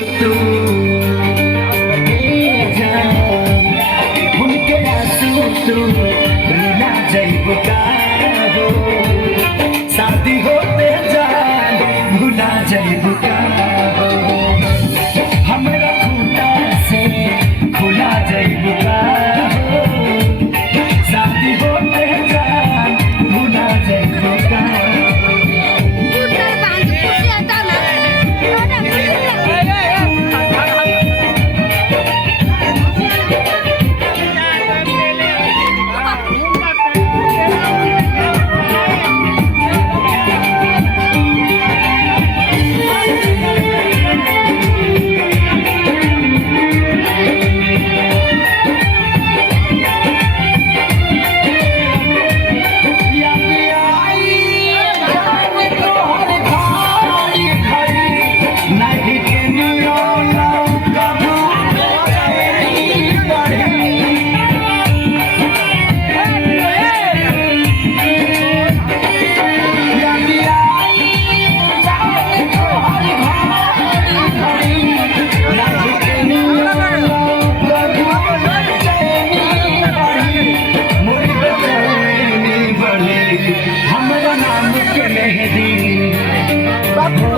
तू उनके आंसू तू रुला जइबू का हो शादी होते जान भुला जइबू का हो हमरा खूंटा से खुला जइबू का हो शादी होते जान भुला जइबू का हमरा नाम के मेहदी बाबू